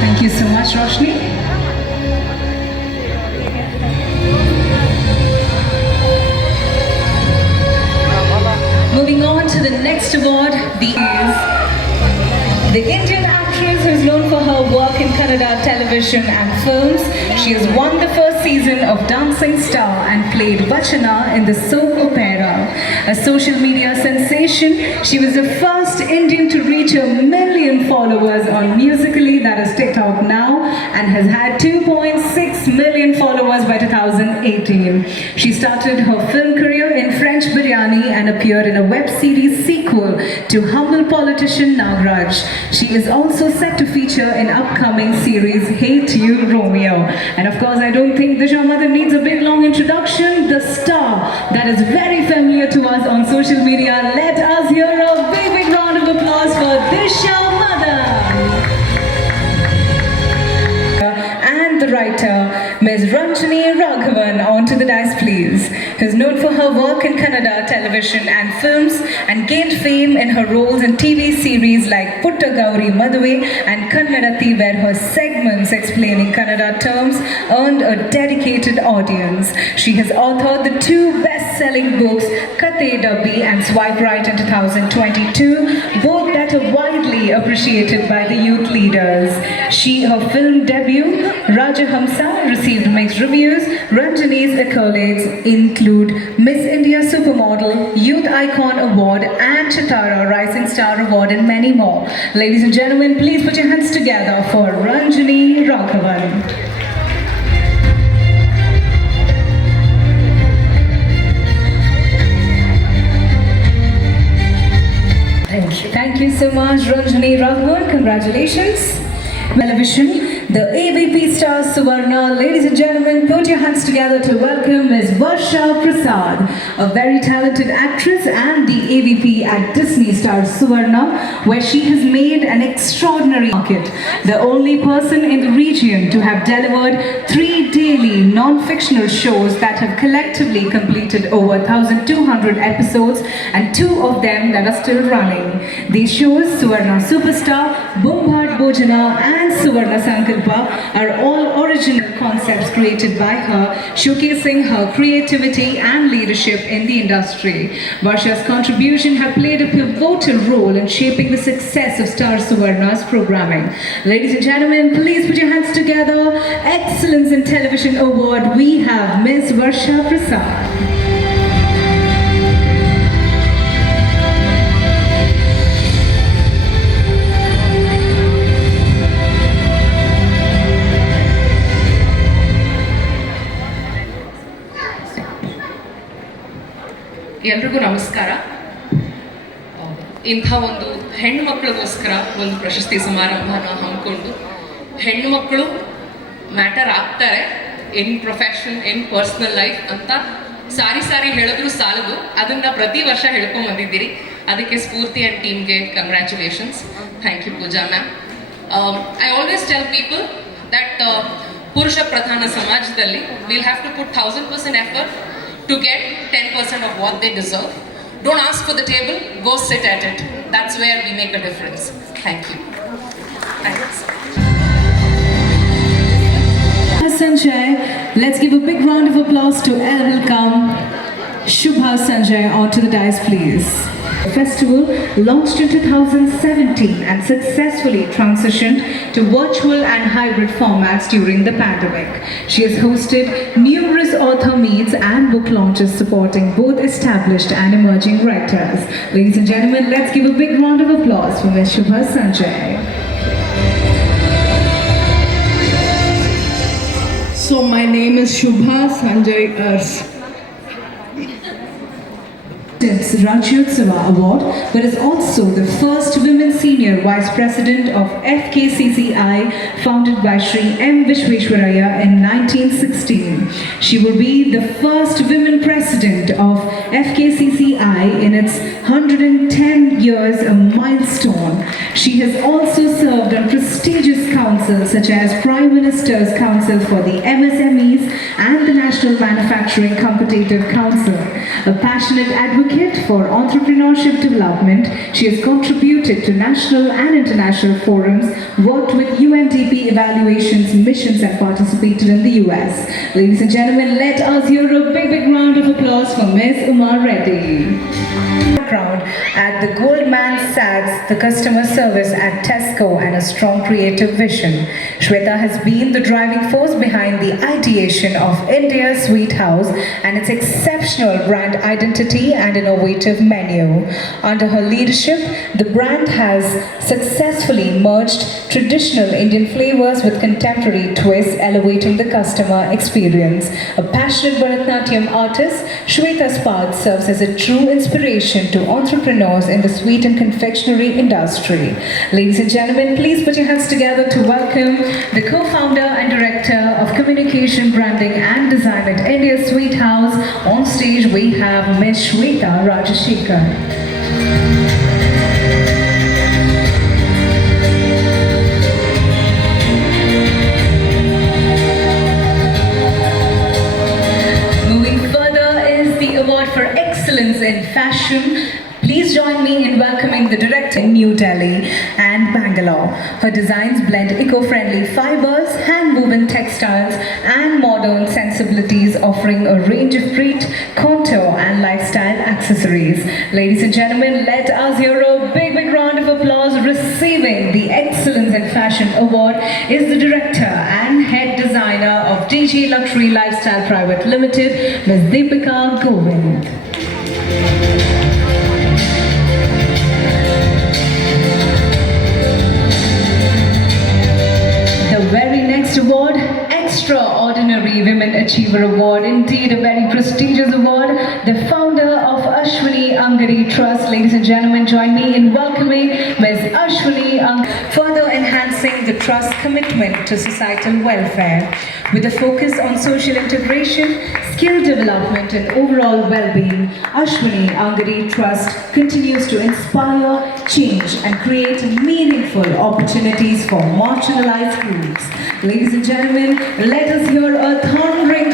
Thank you so much, Roshni. Moving on to the next award, the Indian actress who is known for her work in Kannada television and films. She has won the first season of Dancing Star and played Vachana in the soap opera. A social media sensation, she was the first Indian to reach 1 million followers on Musical.ly, that is TikTok now, and has had 2.6 million followers by 2018. She started her film career in French Biryani and appeared in a web series sequel to Humble Politician Nagraj. She is also set to feature in upcoming series Hate You Romeo. And of course, I don't think Disha Mother needs a big long introduction. The star that is very familiar to us on social media. Let us hear a big round of applause for Disha Mother. And the writer, Ms. Ranjani Raghavan, onto the dais please, who's known for her work in Kannada television and films and gained fame in her roles in TV series like Putta Gauri Maduve and Kannadati, where her segments explaining Kannada terms earned a dedicated audience. She has authored the 2 best-selling books, Kate Dabbi and Swipe Right in 2022, both that are widely appreciated by the youth leaders. Her film debut, Rajahamsa, received mixed reviews. Ranjani's accolades include Miss India Supermodel, Youth Icon Award and Chitara Rising Star Award and many more. Ladies and gentlemen, please put your hands together for Ranjani Raghavan. Thank you so much, Ranjani Raghavan. Congratulations. Television, the AVP star Suvarna. Ladies and gentlemen, put your hands together to welcome Ms. Varsha Prasad, a very talented actress and the AVP at Disney star Suvarna, where she has made an extraordinary market. The only person in the region to have delivered 3 daily non-fictional shows that have collectively completed over 1,200 episodes and 2 of them that are still running. These shows, Suvarna Superstar, Boom Bhaat Bhojana and Suvarna Sankalpa, are all original concepts created by her, showcasing her creativity and leadership in the industry. Varsha's contribution have played a pivotal role in shaping the success of Star Suvarna's programming. Ladies and gentlemen, please put your hands together. Excellence in Television Award, we have Ms. Varsha Prasad. ಎಲ್ರಿಗೂ ನಮಸ್ಕಾರ. ಇಂಥ ಒಂದು ಹೆಣ್ಣು ಮಕ್ಕಳಿಗೋಸ್ಕರ ಒಂದು ಪ್ರಶಸ್ತಿ ಸಮಾರಂಭನ ಹಮ್ಮಿಕೊಂಡು ಹೆಣ್ಣು ಮಕ್ಕಳು ಮ್ಯಾಟರ್ ಆಗ್ತಾರೆ in profession in personal life ಅಂತ ಸಾರಿ ಹೇಳಿದ್ರು ಸಾಲದು. ಅದನ್ನು ಪ್ರತಿ ವರ್ಷ ಹೇಳ್ಕೊಂಬಂದಿದ್ದೀರಿ. ಅದಕ್ಕೆ ಸ್ಫೂರ್ತಿ ಆ್ಯಂಡ್ ಟೀಮ್ಗೆ congratulations. Thank you Pooja ma'am. I always tell people that ಪುರುಷ ಪ್ರಧಾನ ಸಮಾಜದಲ್ಲಿ will have to put 1000% effort to get 10% of what they deserve. Don't ask for the table, go sit at it. That's where we make a difference. Thank you. Thanks. Sanjay, let's give a big round of applause to welcome Shubha Sanjay onto the dais please. The festival launched in 2017 and successfully transitioned to virtual and hybrid formats during the pandemic. She has hosted numerous author meets and book launches supporting both established and emerging writers. Ladies and gentlemen, let's give a big round of applause for Ms. Shubha Sanjay. So my name is Shubha Sanjay Ars. Rajyotsava Award, but is also the first women senior vice president of FKCCI, founded by Sri M. Vishweshwaraya in 1916. She will be the first women president of FKCCI in its 110 years, a milestone. She has also served on prestigious councils such as Prime Minister's Council for the MSMEs and the National Manufacturing Competitive Council. A passionate advocate for entrepreneurship development, she has contributed to national and international forums, worked with UNDP evaluations, missions, and participated in the US. Ladies and gentlemen, let us hear a big round of applause for Ms. Uma Reddy. Background at the Goldman Sachs, the customer service at Tesco, and a strong creative vision. Shweta has been the driving force behind the ideation of India's Sweet House and its exceptional brand identity and innovative menu. Under her leadership, the brand has successfully merged traditional Indian flavors with contemporary twists, elevating the customer experience. A passionate Bharatanatyam artist, Shweta Spark serves as a true inspiration to entrepreneurs in the sweet and confectionery industry. Ladies and gentlemen, please put your hands together to welcome the co-founder and director of communication, branding and design at India's Sweet House. On stage we have Ms. Shweta Rajashekar. For excellence in fashion. Please join me in welcoming the director in New Delhi and Bangalore. Her designs blend eco-friendly fibers, hand-woven textiles, and modern sensibilities, offering a range of print, contour, and lifestyle accessories. Ladies and gentlemen, let us hear a big round of applause. Receiving the Excellence in Fashion Award is the director and head designer of DG Luxury Lifestyle Private Limited, Ms. Deepika Govind. The very next award, Extraordinary Women Achiever Award, indeed a very prestigious award. The founder of Ashwini Angadi Trust, ladies and gentlemen, join me in welcoming Ms. Ashwini Angadi, further enhancing the trust's commitment to societal welfare. With a focus on social integration, skill development and overall well-being, Ashwini Angadi Trust continues to inspire, change and create meaningful opportunities for marginalized groups. Ladies and gentlemen, let us hear a thundering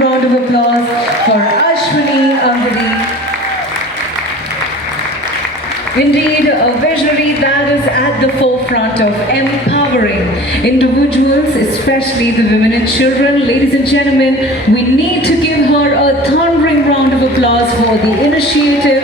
round of applause for Ashwini Angadi. Indeed, a visionary that is at the forefront of empowering individuals, especially the women and children. Ladies and gentlemen, we need to give her a thundering round of applause for the initiative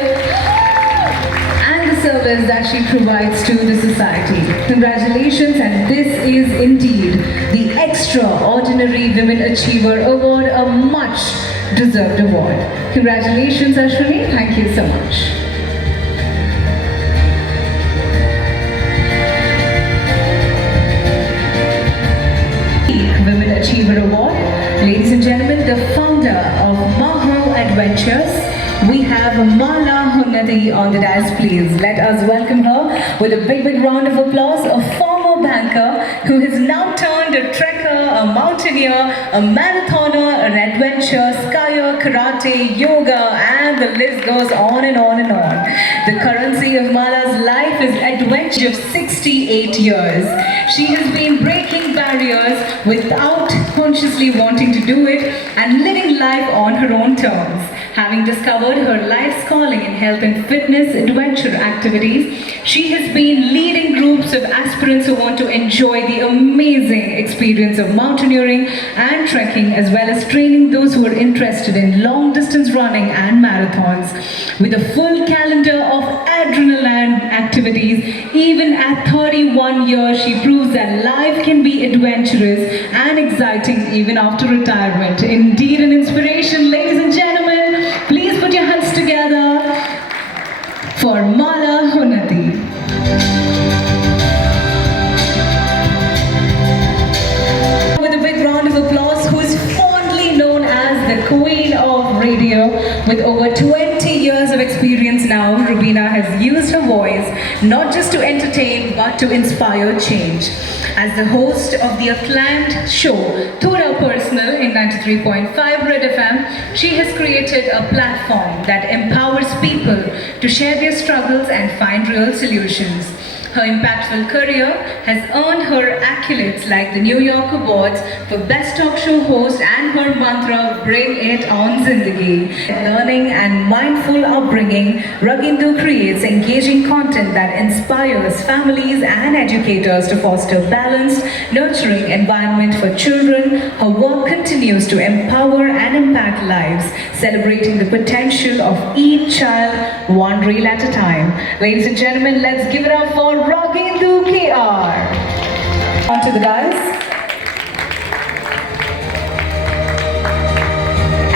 and the service that she provides to the society. Congratulations, and this is indeed the Extraordinary Women Achiever Award, a much deserved award. Congratulations, Ashwini. Thank you so much. Women Achiever Award. Ladies and gentlemen, the founder of Maho Adventures, we have Mala Hunnati on the dais, please. Let us welcome her with a big round of applause. A former banker who has now turned a trekker, a mountaineer, a marathoner, an adventure, skier, karate, yoga, and the list goes on and on and on. The currency of Mala's life is adventure of 68 years. She has been breaking barriers without consciously wanting to do it and living life on her own terms. Having discovered her life's calling in health and in fitness adventure activities. She has been leading groups of aspirants who want to enjoy the amazing experience of mountaineering and trekking, as well as training those who are interested in long distance running and marathons. With a full calendar of adrenaline activities, even at 31 years, she proves that life can be adventurous and exciting even after retirement. Indeed an inspiration, ladies and gentlemen. Please put your hands together for Mala Hunati. With a big round of applause, who is fondly known as the Queen of Radio. With over 20 years of experience now, Rubina has used her voice not just to entertain but to inspire change. As the host of the acclaimed show Thoda Personal in 93.5 Red FM, she has created a platform that empowers people to share their struggles and find real solutions. Her impactful career has earned her accolades like the New York Awards for Best Talk Show Host and her mantra, Bring It On Zindagi. Learning and mindful upbringing, Ragindu creates engaging content that inspires families and educators to foster balanced, nurturing environment for children. Her work continues to empower and impact lives, celebrating the potential of each child, one reel at a time. Ladies and gentlemen, let's give it up for Ragindu KR. On to the guys.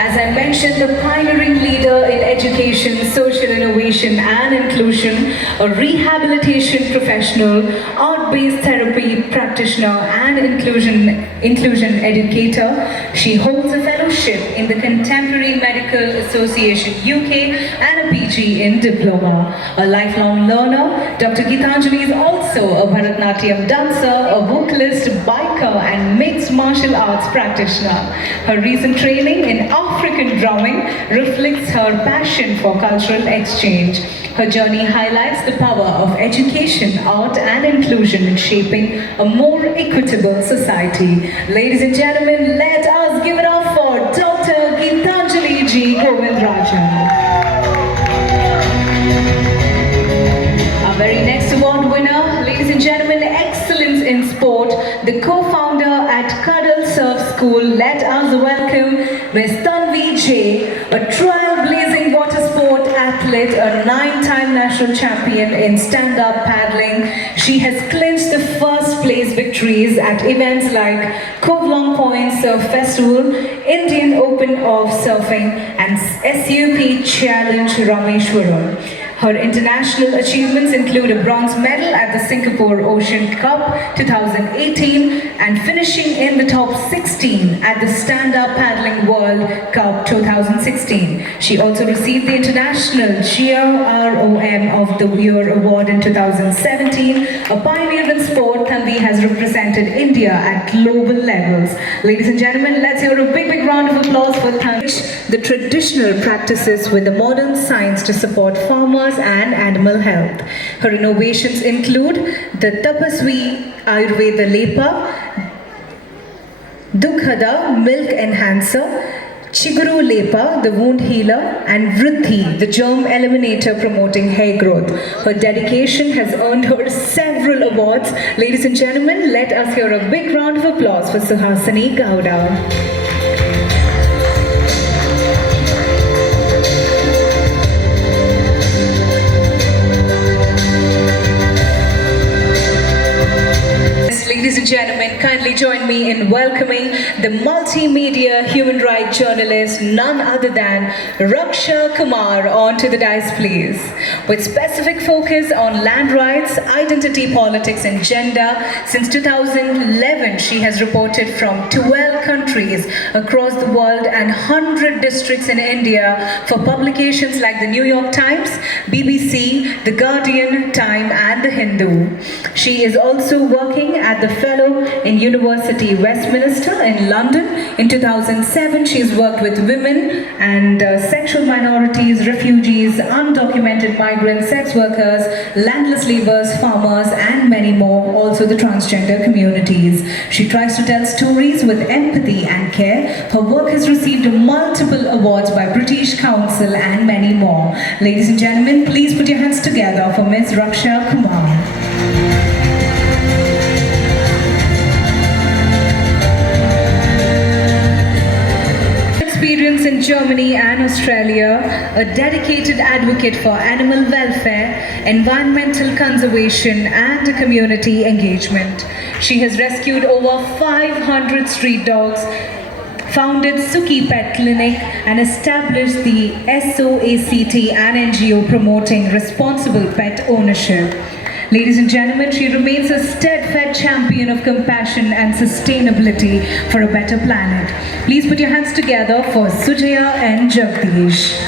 As I mentioned, the pioneering leader in education, social innovation and inclusion, a rehabilitation professional, art-based therapy practitioner and inclusion educator. She holds a fellowship in the Contemporary Medical Association UK and a PG in Diploma. A lifelong learner, Dr. Gitanjali is also a Bharatanatyam dancer, a vocalist, biker and mixed martial arts practitioner. Her recent training in African drumming reflects her passion for cultural exchange. Her journey highlights the power of education, art and inclusion in shaping a more equitable society. Ladies and gentlemen, let us give it up for Dr. Gitanjali G. Govindrajan. Our very next award winner, ladies and gentlemen, Excellence in Sport, the co-founder at Cuddle Surf School. Let us welcome Ms. Tanvi J, a trailblazing water sport athlete, a 9-time national champion in stand-up paddling. She has clinched the first place victories at events like Cove Long Point Surf Festival, Indian Open of Surfing and SUP Challenge Rameshwaram. Her international achievements include a bronze medal at the Singapore Ocean Cup 2018 and finishing in the top 16 at the Stand-Up Paddling World Cup 2016. She also received the International GROM of the Year Award in 2017. A pioneer in sport, Tanvi has represented India at global levels. Ladies and gentlemen, let's hear a big round of applause for Tanvi. The traditional practices with the modern science to support farmers and animal health. Her innovations include the Tapasvi Ayurveda Lepa, Dukhada Milk Enhancer, Chiguru Lepa, the wound healer, and Vriddhi, the germ eliminator promoting hair growth. Her dedication has earned her several awards. Ladies and gentlemen, let us hear a big round of applause for Suhasini Gowda. Ladies and gentlemen, kindly join me in welcoming the multimedia human rights journalist, none other than Raksha Kumar, onto the dais, please. With specific focus on land rights, identity politics and gender, since 2011 she has reported from 12 countries across the world and 100 districts in India for publications like the New York Times, BBC, The Guardian, Time and The Hindu. She is also working at the fellow in University Westminster in London. In 2007, she's worked with women and sexual minorities, refugees, undocumented migrants, sex workers, landless laborers, farmers, and many more, also the transgender communities. She tries to tell stories with empathy and care. Her work has received multiple awards by British Council and many more. Ladies and gentlemen, please put your hands together for Ms. Raksha Kumar. Experience in Germany and Australia, a dedicated advocate for animal welfare, environmental conservation and community engagement. She has rescued over 500 street dogs, founded Suki Pet Clinic and established the SOACT, an NGO promoting responsible pet ownership. Ladies and gentlemen, she remains a steadfast champion of compassion and sustainability for a better planet. Please put your hands together for Sujaya and Jagdish.